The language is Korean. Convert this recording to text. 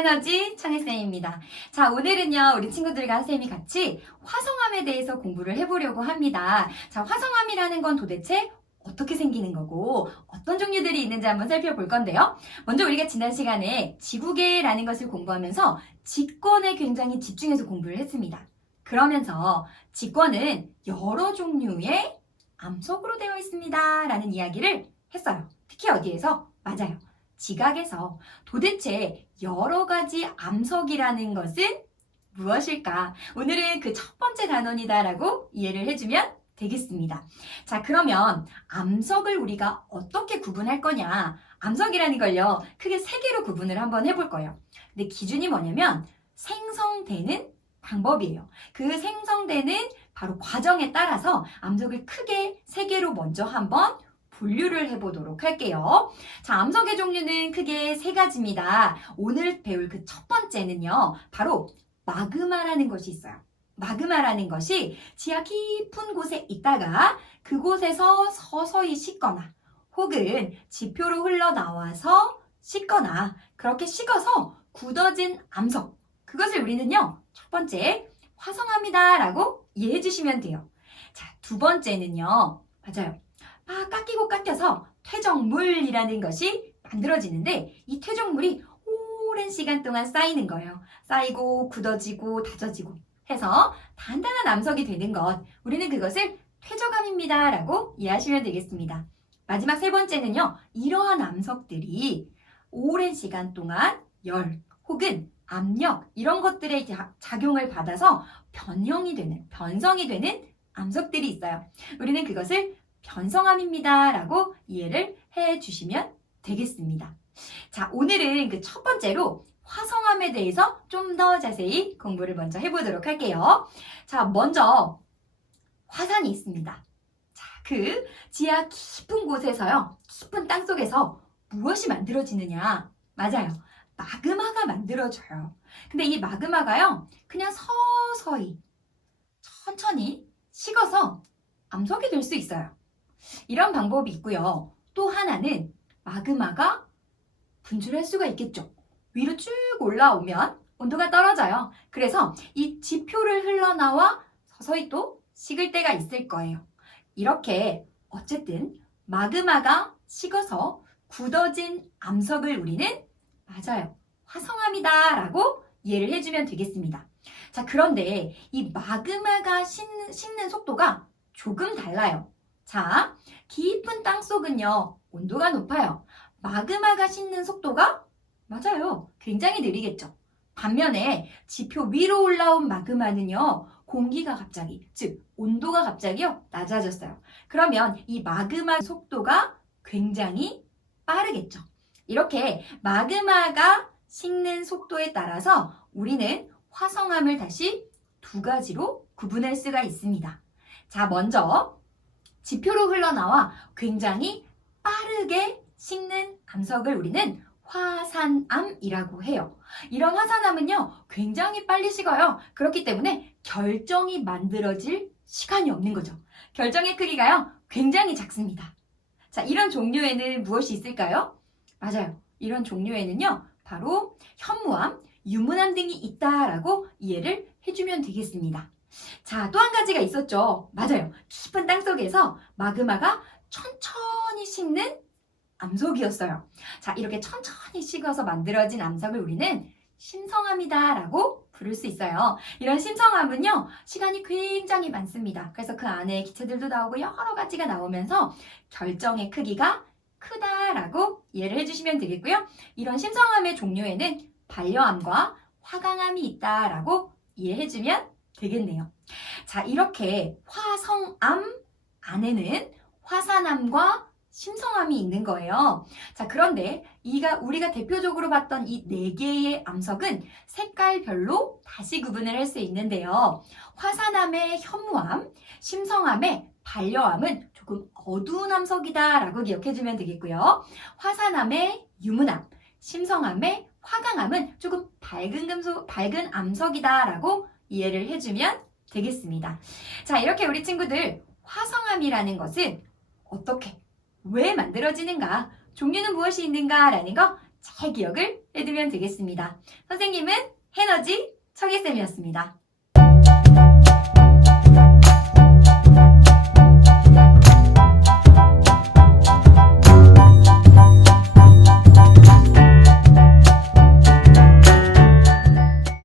에너지 청혜쌤입니다. 자, 오늘은요, 우리 친구들과 선생님이 같이 화성암에 대해서 공부를 해보려고 합니다. 자, 화성암이라는 건 도대체 어떻게 생기는 거고 어떤 종류들이 있는지 한번 살펴볼 건데요. 먼저 우리가 지난 시간에 지구계라는 것을 공부하면서 직권에 굉장히 집중해서 공부를 했습니다. 그러면서 직권은 여러 종류의 암석으로 되어 있습니다 라는 이야기를 했어요. 특히 어디에서? 맞아요. 지각에서. 도대체 여러 가지 암석이라는 것은 무엇일까? 오늘은 그 첫 번째 단원이다라고 이해를 해주면 되겠습니다. 자, 그러면 암석을 우리가 어떻게 구분할 거냐? 암석이라는 걸요, 크게 세 개로 구분을 한번 해볼 거예요. 근데 기준이 뭐냐면 생성되는 방법이에요. 그 생성되는 바로 과정에 따라서 암석을 크게 세 개로 먼저 한번 분류를 해보도록 할게요. 자, 암석의 종류는 크게 세 가지입니다. 오늘 배울 그 첫 번째는요, 바로 마그마라는 것이 있어요. 마그마라는 것이 지하 깊은 곳에 있다가 그곳에서 서서히 식거나 혹은 지표로 흘러나와서 식거나 그렇게 식어서 굳어진 암석, 그것을 우리는요, 첫 번째 화성암이다 라고 이해해 주시면 돼요. 자, 두 번째는요, 맞아요. 막 깎이고 깎여서 퇴적물이라는 것이 만들어지는데 이 퇴적물이 오랜 시간 동안 쌓이는 거예요. 쌓이고 굳어지고 다져지고 해서 단단한 암석이 되는 것, 우리는 그것을 퇴적암입니다 라고 이해하시면 되겠습니다. 마지막 세 번째는요, 이러한 암석들이 오랜 시간 동안 열 혹은 압력 이런 것들의 작용을 받아서 변성이 되는 암석들이 있어요. 우리는 그것을 변성암입니다 라고 이해를 해 주시면 되겠습니다. 자, 오늘은 그 첫 번째로 화성암에 대해서 좀 더 자세히 공부를 먼저 해보도록 할게요. 자, 먼저 화산이 있습니다. 자, 그 지하 깊은 곳에서요, 깊은 땅 속에서 무엇이 만들어지느냐? 맞아요. 마그마가 만들어져요. 근데 이 마그마가요, 그냥 서서히 천천히 식어서 암석이 될 수 있어요. 이런 방법이 있고요. 또 하나는 마그마가 분출할 수가 있겠죠. 위로 쭉 올라오면 온도가 떨어져요. 그래서 이 지표를 흘러나와 서서히 또 식을 때가 있을 거예요. 이렇게 어쨌든 마그마가 식어서 굳어진 암석을 우리는 맞아요, 화성암이다 라고 이해를 해주면 되겠습니다. 자, 그런데 이 마그마가 식는 속도가 조금 달라요. 자, 깊은 땅속은요, 온도가 높아요. 마그마가 식는 속도가 맞아요, 굉장히 느리겠죠. 반면에 지표 위로 올라온 마그마는요, 공기가 갑자기, 즉 온도가 갑자기요 낮아졌어요. 그러면 이 마그마 속도가 굉장히 빠르겠죠. 이렇게 마그마가 식는 속도에 따라서 우리는 화성암을 다시 두 가지로 구분할 수가 있습니다. 자, 먼저 지표로 흘러나와 굉장히 빠르게 식는 암석을 우리는 화산암이라고 해요. 이런 화산암은요, 굉장히 빨리 식어요. 그렇기 때문에 결정이 만들어질 시간이 없는 거죠. 결정의 크기가요, 굉장히 작습니다. 자, 이런 종류에는 무엇이 있을까요? 맞아요. 이런 종류에는요, 바로 현무암, 유문암 등이 있다라고 이해를 해주면 되겠습니다. 자, 또 한 가지가 있었죠. 맞아요. 깊은 땅속에서 마그마가 천천히 식는 암석이었어요. 자, 이렇게 천천히 식어서 만들어진 암석을 우리는 심성암이다 라고 부를 수 있어요. 이런 심성암은요, 시간이 굉장히 많습니다. 그래서 그 안에 기체들도 나오고 여러 가지가 나오면서 결정의 크기가 크다라고 이해를 해주시면 되겠고요. 이런 심성암의 종류에는 반려암과 화강암이 있다라고 이해해주면 되겠네요. 자, 이렇게 화성암 안에는 화산암과 심성암이 있는 거예요. 자, 그런데 우리가 대표적으로 봤던 이 네 개의 암석은 색깔별로 다시 구분을 할 수 있는데요. 화산암의 현무암, 심성암의 반려암은 조금 어두운 암석이다 라고 기억해주면 되겠고요. 화산암의 유문암, 심성암의 화강암은 조금 밝은 암석이다 라고 이해를 해주면 되겠습니다. 자, 이렇게 우리 친구들 화성암이라는 것은 어떻게, 왜 만들어지는가, 종류는 무엇이 있는가 라는 거 잘 기억을 해두면 되겠습니다. 선생님은 해너지 청혜쌤이었습니다.